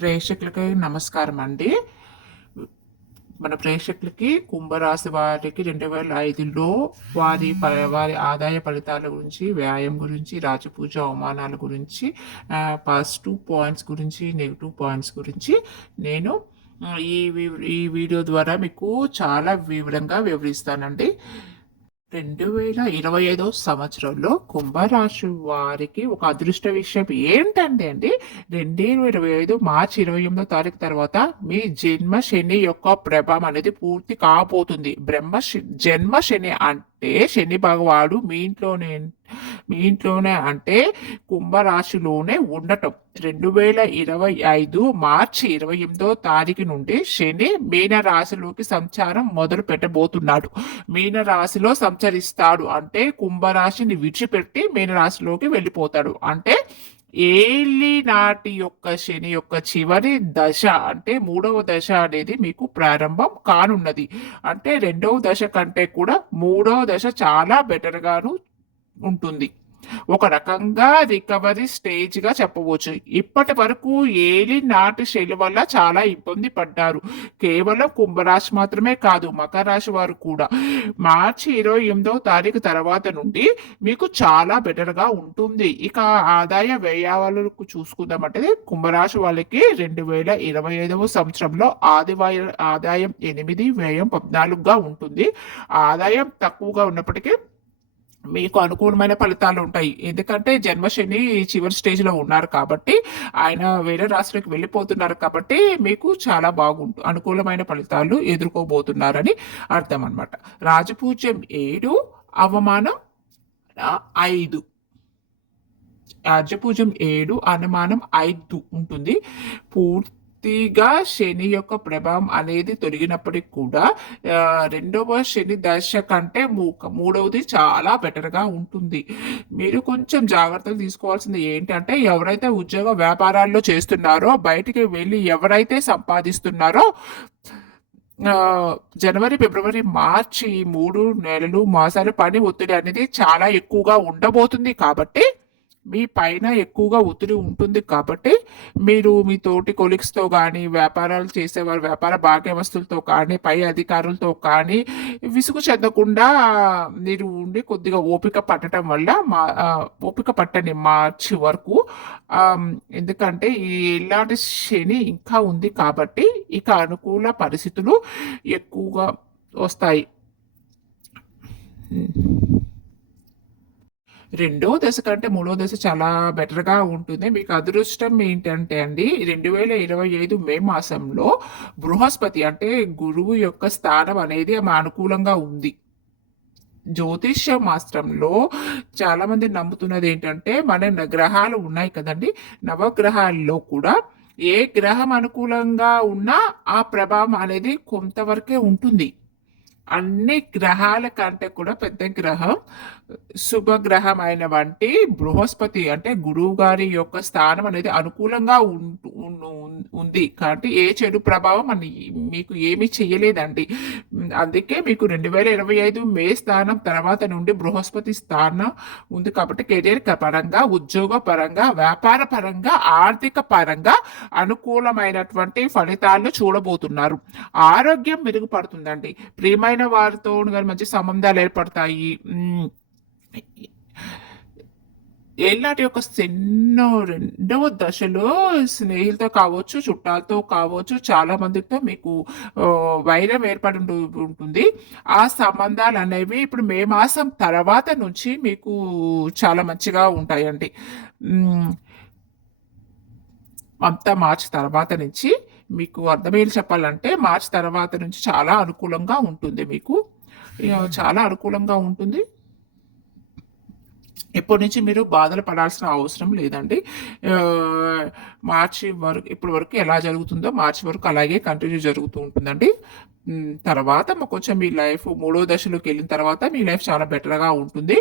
ప్రేక్షకులకి నమస్కారం అండి. మన ప్రేక్షకులకి కుంభరాశి వారికి 2005లో వారి ఆదాయ ఫలితాల గురించి, వ్యాయం గురించి, రాజపూజ అవమానాల గురించి, పాజిటివ్ పాయింట్స్ గురించి, నెగిటివ్ పాయింట్స్ గురించి నేను ఈ వీడియో ద్వారా మీకు చాలా వివరంగా వివరిస్తానండి. 2025 సంవత్సరంలో కుంభరాశి వారికి ఒక అదృష్ట విషయం ఏంటంటే అండి, 2025 మార్చి 28వ తారీఖు తర్వాత మీ జన్మ శని యొక్క ప్రభావం అనేది పూర్తి కాబోతుంది. జన్మ శని అంటే శని భగవాడు మీ ఇంట్లోనే అంటే కుంభరాశిలోనే ఉండటం. 2025 మార్చి 28వ తారీఖు నుండి శని మీన రాశిలోకి సంచారం మొదలు పెట్టబోతున్నాడు. మీన రాశిలో సంచరిస్తాడు అంటే కుంభరాశిని విడిచిపెట్టి మీన రాశిలోకి వెళ్ళిపోతాడు. అంటే ఏలి నాటి యొక్క శని యొక్క చివరి దశ అంటే 3వ దశ అనేది మీకు ప్రారంభం కానున్నది. అంటే 2వ దశ కంటే కూడా 3వ దశ చాలా బెటర్గాను ఉంటుంది. ఒక రకంగా రికవరీ స్టేజ్ గా చెప్పవచ్చు. ఇప్పటి వరకు ఏలి నాటి శైలి వల్ల చాలా ఇబ్బంది పడ్డారు. కేవలం కుంభరాశి మాత్రమే కాదు, మకర రాశి వారు కూడా. మార్చి 28వ తారీఖు తర్వాత నుండి మీకు చాలా బెటర్ గా ఉంటుంది. ఇక ఆదాయ వ్యయాలకు చూసుకుందామంటే కుంభరాశి వాళ్ళకి 2025వ సంవత్సరంలో ఆదాయం 8, వ్యయం 14గా ఉంటుంది. ఆదాయం తక్కువగా ఉన్నప్పటికీ మీకు అనుకూలమైన ఫలితాలు ఉంటాయి. ఎందుకంటే జన్మశని చివరి స్టేజ్లో ఉన్నారు కాబట్టి, ఆయన వేరే రాశిలోకి వెళ్ళిపోతున్నారు కాబట్టి మీకు చాలా అనుకూలమైన ఫలితాలు ఎదుర్కోబోతున్నారని అర్థం అనమాట. రాజపూజ్యం 7, అవమానం 5. రాజపూజ్యం 7, అనుమానం 5 ఉంటుంది. పూర్తిగా శని యొక్క ప్రభావం అనేది తొలగినప్పటికి కూడా రెండవ శని దశ కంటే మూడవది చాలా బెటర్గా ఉంటుంది. మీరు కొంచెం జాగ్రత్తలు తీసుకోవాల్సింది ఏంటంటే, ఎవరైతే ఉద్యోగ వ్యాపారాల్లో చేస్తున్నారో, బయటికి వెళ్ళి ఎవరైతే సంపాదిస్తున్నారో, జనవరి, ఫిబ్రవరి, మార్చి 3 నెలలు మాసాలు పని ఒత్తిడి అనేది చాలా ఎక్కువగా ఉండబోతుంది. కాబట్టి మీ పైన ఎక్కువగా ఒత్తిడి ఉంటుంది. కాబట్టి మీరు మీ తోటి కొలీగ్స్తో కానీ, వ్యాపారాలు చేసేవారు వ్యాపార భాగ్యవస్తులతో కానీ, పై అధికారులతో కానీ విసుగు చెందకుండా మీరు ఉండి కొద్దిగా ఓపిక పట్టడం వల్ల ఓపిక పట్టండి మార్చి వరకు. ఎందుకంటే ఈ ఇలాంటి శని ఇంకా ఉంది కాబట్టి ఇక అనుకూల పరిస్థితులు ఎక్కువగా వస్తాయి. రెండో దశ కంటే మూడో దశ చాలా బెటర్గా ఉంటుంది. మీకు అదృష్టం ఏంటంటే అండి, 2025 మే మాసంలో బృహస్పతి అంటే గురువు యొక్క స్థానం అనేది అనుకూలంగా ఉంది. జ్యోతిష్య శాస్త్రంలో చాలా మంది నమ్ముతున్నది ఏంటంటే, మన గ్రహాలు ఉన్నాయి కదండి, నవగ్రహాల్లో కూడా ఏ గ్రహం అనుకూలంగా ఉన్నా ఆ ప్రభావం అనేది కొంతవరకే ఉంటుంది. అన్ని గ్రహాల కంటే కూడా పెద్ద గ్రహం శుభగ్రహం అయిన వంటి బృహస్పతి అంటే గురువు గారి యొక్క స్థానం అనేది అనుకూలంగా ఉంది కాబట్టి ఏ చెడు ప్రభావం మీకు ఏమీ చేయలేదండి. అందుకే మీకు 2025 మే స్థానం తర్వాత నుండి బృహస్పతి స్థానం ఉంది కాబట్టి కెరీర్ పరంగా, ఉద్యోగ పరంగా, వ్యాపార పరంగా, ఆర్థిక పరంగా అనుకూలమైనటువంటి ఫలితాలను చూడబోతున్నారు. ఆరోగ్యం మెరుగుపడుతుందండి. ప్రియమైన వారితో మంచి సంబంధాలు ఏర్పడతాయి. ఏళ్ళనాటి యొక్క రెండవ దశలో స్నేహితులతో కావచ్చు, చుట్టాలతో కావచ్చు, చాలా మందితో మీకు వైరం ఏర్పడి ఉంటుంది. ఆ సంబంధాలు అనేవి ఇప్పుడు మే మాసం తర్వాత నుంచి మీకు చాలా మంచిగా ఉంటాయండి. అంతా మార్చి తర్వాత నుంచి మీకు అర్థమయ్యేది చెప్పాలంటే, మార్చి తర్వాత నుంచి చాలా అనుకూలంగా ఉంటుంది. మీకు చాలా అనుకూలంగా ఉంటుంది. ఇప్పటి నుంచి మీరు బాధలు పడాల్సిన అవసరం లేదండి. మార్చి వరకు ఇప్పటి వరకు ఎలా జరుగుతుందో మార్చి వరకు అలాగే కంటిన్యూ జరుగుతూ ఉంటుందండి. తర్వాత కొంచెం మీ లైఫ్ మూడో దశలోకి వెళ్ళిన తర్వాత మీ లైఫ్ చాలా బెటర్గా ఉంటుంది.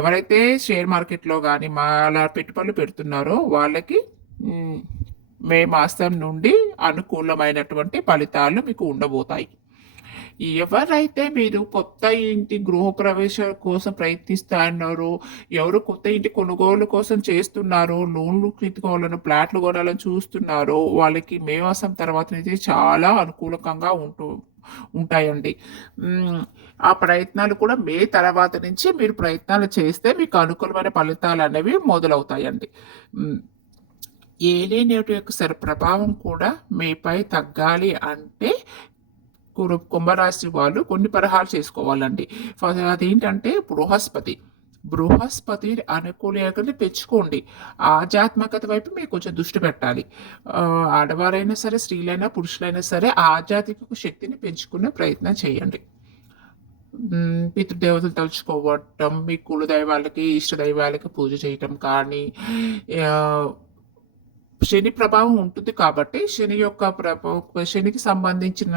ఎవరైతే షేర్ మార్కెట్లో కానీ అలా పెట్టుబడులు పెడుతున్నారో వాళ్ళకి మే మాసం నుండి అనుకూలమైనటువంటి ఫలితాలు మీకు ఉండబోతాయి. ఎవరైతే మీరు కొత్త ఇంటి గృహప్రవేశం కోసం ప్రయత్నిస్తున్నారో, ఎవరు కొత్త ఇంటి కొనుగోలు కోసం చేస్తున్నారో, లోన్లు తీసుకోవాలని, ఫ్లాట్లు కొనాలని చూస్తున్నారో, వాళ్ళకి మే మాసం తర్వాత నుంచి చాలా అనుకూలకంగా ఉంటాయండి. ఆ ప్రయత్నాలు కూడా మే తర్వాత నుంచి మీరు ప్రయత్నాలు చేస్తే మీకు అనుకూలమైన ఫలితాలు అనేవి మొదలవుతాయండి. ఏలియన్ యొక్క ప్రభావం కూడా మీపై తగ్గాలి అంటే కుంభరాశి వాళ్ళు కొన్ని పరిహారాలు చేసుకోవాలండి. అదేంటంటే బృహస్పతి అనుకూలంగా పెంచుకోండి. ఆధ్యాత్మికత వైపు మీరు కొంచెం దృష్టి పెట్టాలి. ఆడవారైనా సరే, స్త్రీలైనా, పురుషులైనా సరే ఆధ్యాత్మిక శక్తిని పెంచుకునే ప్రయత్నం చేయండి. పితృదేవతలు తలుచుకోవటం, మీ కుల దైవాలకి, ఇష్ట దైవాలకి పూజ చేయటం కానీ, శని ప్రభావం ఉంటుంది కాబట్టి శనికి సంబంధించిన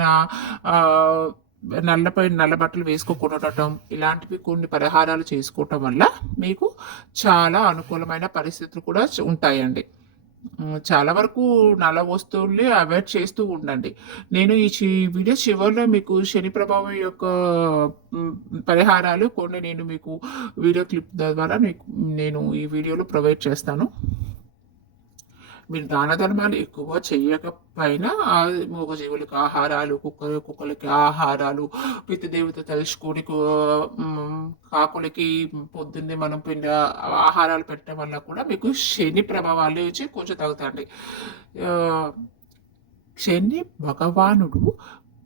నల్ల బట్టలు వేసుకోకుండా ఇలాంటివి కొన్ని పరిహారాలు చేసుకోవటం వల్ల మీకు చాలా అనుకూలమైన పరిస్థితులు కూడా ఉంటాయండి. చాలా వరకు నల్ల వస్తువుల్ని అవాయిడ్ చేస్తూ ఉండండి. నేను ఈ వీడియో చివరిలో మీకు శని ప్రభావం యొక్క పరిహారాలు కొన్ని నేను మీకు వీడియో క్లిప్ ద్వారా నేను ఈ వీడియోలో ప్రొవైడ్ చేస్తాను. మీరు దాన ధర్మాలు ఎక్కువ చేయకపోయినా మూగజీవులకి ఆహారాలు, కుక్కలకి ఆహారాలు, పితృదేవత తెలుసుకొని కాకులకి పొద్దున్నే మనం పిండి ఆహారాలు పెట్టడం వల్ల కూడా మీకు శని ప్రభావాలు వచ్చి కొంచెం తగ్గుతాయండి. శని భగవానుడు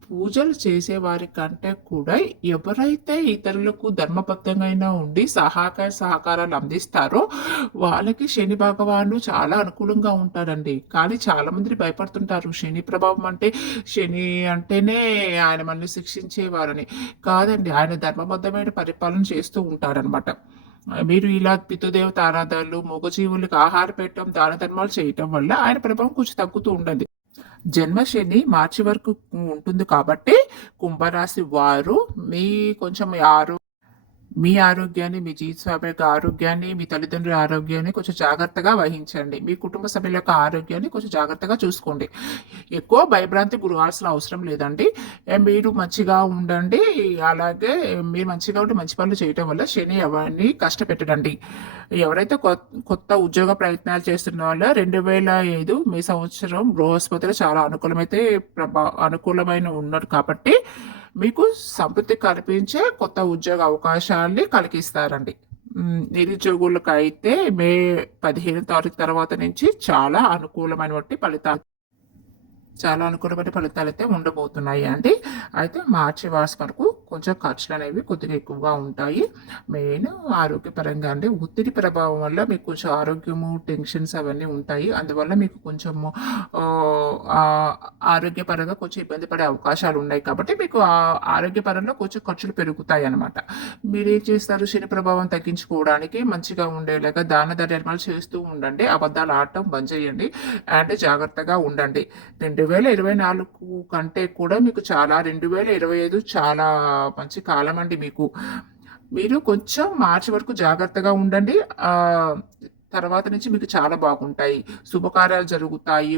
పూజలు చేసేవారి కంటే కూడా ఎవరైతే ఇతరులకు ధర్మబద్ధంగా ఉండి సహకారాలు అందిస్తారో వాళ్ళకి శని భగవాను చాలా అనుకూలంగా ఉంటాడండి. కానీ చాలా మంది భయపడుతుంటారు. శని ప్రభావం అంటే శని అంటేనే ఆయన మనల్ని శిక్షించేవారని. కాదండి, ఆయన ధర్మబద్ధమైన పరిపాలన చేస్తూ ఉంటాడనమాట. మీరు ఇలా పితృదేవత ఆరాధనలు, మూగజీవులకు ఆహార పెట్టడం, దాన ధర్మాలు చేయటం వల్ల ఆయన ప్రభావం కొంచెం తగ్గుతూ ఉంటుంది. జన్మశని మార్చి వరకు ఉంటుంది కాబట్టి కుంభరాశి వారు కొంచెం మీ ఆరోగ్యాన్ని, మీ జీవితస్వామి యొక్క ఆరోగ్యాన్ని, మీ తల్లిదండ్రుల ఆరోగ్యాన్ని కొంచెం జాగ్రత్తగా వహించండి. మీ కుటుంబ సభ్యుల యొక్క ఆరోగ్యాన్ని కొంచెం జాగ్రత్తగా చూసుకోండి. ఎక్కువ భయభ్రాంతి గురవాల్సిన అవసరం లేదండి. మీరు మంచిగా ఉండండి. అలాగే మీరు మంచిగా ఉండి మంచి పనులు చేయటం వల్ల శని ఎవరిని కష్టపెట్టడండి. ఎవరైతే కొత్త ఉద్యోగ ప్రయత్నాలు చేస్తున్న వాళ్ళ 2005 మీ సంవత్సరం బృహస్పతిలో చాలా అనుకూలమైన ఉన్నాడు కాబట్టి మీకు సంతృప్తి కల్పించే కొత్త ఉద్యోగ అవకాశాలని కలిగిస్తారండి. నిరుద్యోగులకు అయితే మే 15 తారీఖు తర్వాత నుంచి చాలా అనుకూలమైన ఫలితాలు అయితే ఉండబోతున్నాయి అండి. అయితే మార్చి మాసం వరకు కొంచెం ఖర్చులు అనేవి కొద్దిగా ఎక్కువగా ఉంటాయి. మెయిన్ ఆరోగ్యపరంగా అండి, ఒత్తిడి ప్రభావం వల్ల మీకు కొంచెం ఆరోగ్యము, టెన్షన్స్ అవన్నీ ఉంటాయి. అందువల్ల మీకు కొంచెము ఆరోగ్యపరంగా కొంచెం ఇబ్బంది పడే అవకాశాలు ఉన్నాయి కాబట్టి మీకు ఆరోగ్యపరంగా కొంచెం ఖర్చులు పెరుగుతాయి అన్నమాట. మీరేం చేస్తారు? శని ప్రభావం తగ్గించుకోవడానికి మంచిగా ఉండేలాగా దాన ధర్మాలు చేస్తూ ఉండండి. అబద్ధాలు ఆడటం బంద్ చేయండి అండ్ జాగ్రత్తగా ఉండండి. 2024 కంటే కూడా మీకు 2025 చాలా మంచి కాలం అండి. మీరు కొంచెం మార్చి వరకు జాగ్రత్తగా ఉండండి. తర్వాత నుంచి మీకు చాలా బాగుంటాయి. శుభకార్యాలు జరుగుతాయి,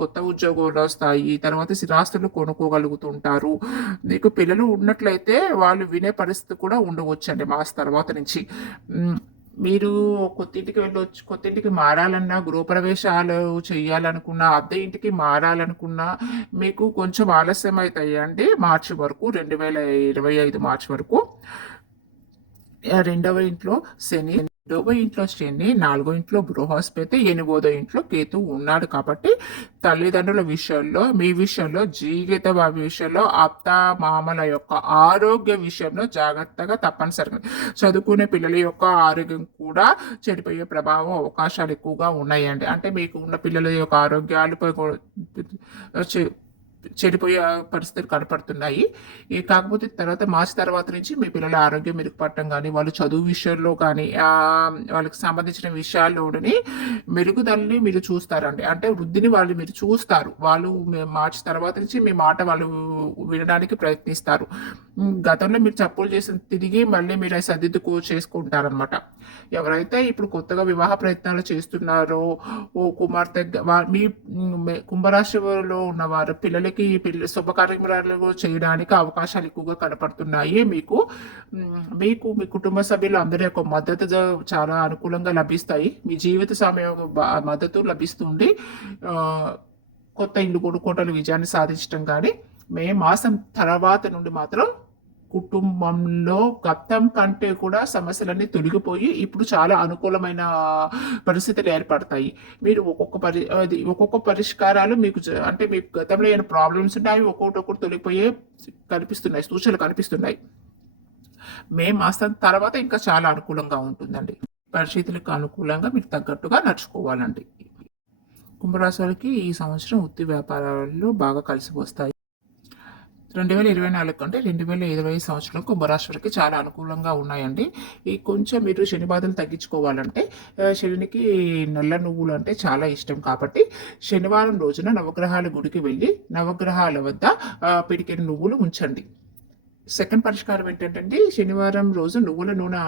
కొత్త ఉద్యోగాలు వస్తాయి, తర్వాత స్థిరాస్తులు కొనుక్కోగలుగుతుంటారు. మీకు పిల్లలు ఉన్నట్లయితే వాళ్ళు వినే పరిస్థితి కూడా ఉండవచ్చండి మార్చి తర్వాత నుంచి. మీరు కొత్తింటికి మారాలన్నా, గృహప్రవేశాలు చేయాలనుకున్నా, అద్దె ఇంటికి మారాలనుకున్నా మీకు కొంచెం ఆలస్యం అవుతాయండి. మార్చి వరకు 2025 మార్చి వరకు. రెండవ ఇంట్లో శని, నాలుగో ఇంట్లో బృహస్పతి, 8వ ఇంట్లో కేతు ఉన్నాడు కాబట్టి తల్లిదండ్రుల విషయంలో, మీ విషయంలో, జీవిత విషయంలో, మామల యొక్క ఆరోగ్య విషయంలో జాగ్రత్తగా తప్పనిసరిగా. చదువుకునే పిల్లల యొక్క ఆరోగ్యం కూడా చెడిపోయే ప్రభావం అవకాశాలు ఎక్కువగా ఉన్నాయండి. అంటే మీకు ఉన్న పిల్లల యొక్క ఆరోగ్యాలపై చెడిపోయే పరిస్థితులు కనపడుతున్నాయి. కాకపోతే మార్చి తర్వాత నుంచి మీ పిల్లల ఆరోగ్యం మెరుగుపడటం కానీ, వాళ్ళు చదువు విషయంలో కానీ, వాళ్ళకి సంబంధించిన విషయాల్లోని మెరుగుదలని మీరు చూస్తారండి. అంటే వృద్ధిని మీరు చూస్తారు. వాళ్ళు మార్చి తర్వాత నుంచి మీ మాట వాళ్ళు వినడానికి ప్రయత్నిస్తారు. గతంలో మీరు తప్పులు చేసిన తిరిగి మళ్ళీ మీరు చేసుకుంటారనమాట. ఎవరైతే ఇప్పుడు కొత్తగా వివాహ ప్రయత్నాలు చేస్తున్నారో, మీ కుంభరాశిలో ఉన్నవారు పిల్లలకి పెళ్ళికి పెళ్లి శుభకార్యక్రమాలు చేయడానికి అవకాశాలు ఎక్కువగా కనపడుతున్నాయి మీకు. మీకు మీ కుటుంబ సభ్యులు అందరి యొక్క మద్దతు చాలా అనుకూలంగా లభిస్తాయి. మీ జీవిత సమయం మద్దతు లభిస్తుంది. కొత్త ఇల్లు కొనుక్కోవటాలు విజయాన్ని సాధించడం కానీ, మే మాసం తర్వాత నుండి మాత్రం కుటుంబంలో గతం కంటే కూడా సమస్యలన్నీ తొలగిపోయి ఇప్పుడు చాలా అనుకూలమైన పరిస్థితులు ఏర్పడతాయి. మీరు ఒక్కొక్క పరిష్కారాలు మీకు అంటే మీకు గతంలో ఏమైనా ప్రాబ్లమ్స్ ఉన్నాయి, ఒక్కొక్కటి తొలగిపోయే కనిపిస్తున్నాయి, సూచనలు కనిపిస్తున్నాయి. మే మాసం తర్వాత ఇంకా చాలా అనుకూలంగా ఉంటుందండి. పరిస్థితులకు అనుకూలంగా మీరు తగ్గట్టుగా నడుచుకోవాలండి. కుంభరాశి వారికి ఈ సంవత్సరం వృత్తి వ్యాపారాల్లో బాగా కలిసి వస్తాయి. 2024 కంటే 2025 సంవత్సరం కుంభరాశి వారికి చాలా అనుకూలంగా ఉన్నాయండి. ఈ కొంచెం మీరు శని బాధలు తగ్గించుకోవాలంటే శనికి నల్ల నువ్వులు అంటే చాలా ఇష్టం కాబట్టి శనివారం రోజున నవగ్రహాల గుడికి వెళ్ళి నవగ్రహాల వద్ద పిడికెడు నువ్వులు ఉంచండి. సెకండ్ పరిష్కారం ఏంటంటే శనివారం రోజు నువ్వుల నూనె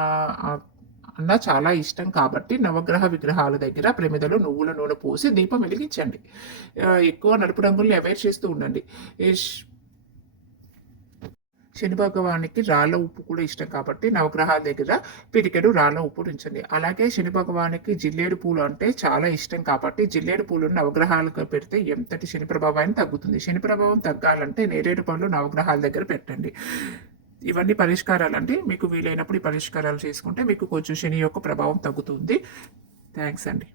అన్న చాలా ఇష్టం కాబట్టి నవగ్రహ విగ్రహాల దగ్గర ప్రమిదలో నువ్వుల నూనె పోసి దీపం వెలిగించండి. ఎక్కువ నలుపు రంగుల్ని అవాయిడ్ చేస్తూ ఉండండి. శని భగవానికి రాళ్ళ ఉప్పు కూడా ఇష్టం కాబట్టి నవగ్రహాల దగ్గర పిడికెడు రాళ్ళ ఉప్పు ఉంచండి. అలాగే శని భగవానికి జిల్లేడు పూలు అంటే చాలా ఇష్టం కాబట్టి జిల్లేడు పూలను నవగ్రహాలకు పెడితే ఎంతటి శని ప్రభావాన్ని తగ్గుతుంది. శని ప్రభావం తగ్గాలంటే నేరేడు పళ్ళు నవగ్రహాల దగ్గర పెట్టండి. ఇవన్నీ పరిష్కారాలు అంటే మీకు వీలైనప్పుడు ఈ పరిష్కారాలు చేసుకుంటే మీకు కొంచెం శని యొక్క ప్రభావం తగ్గుతుంది. థ్యాంక్స్ అండి.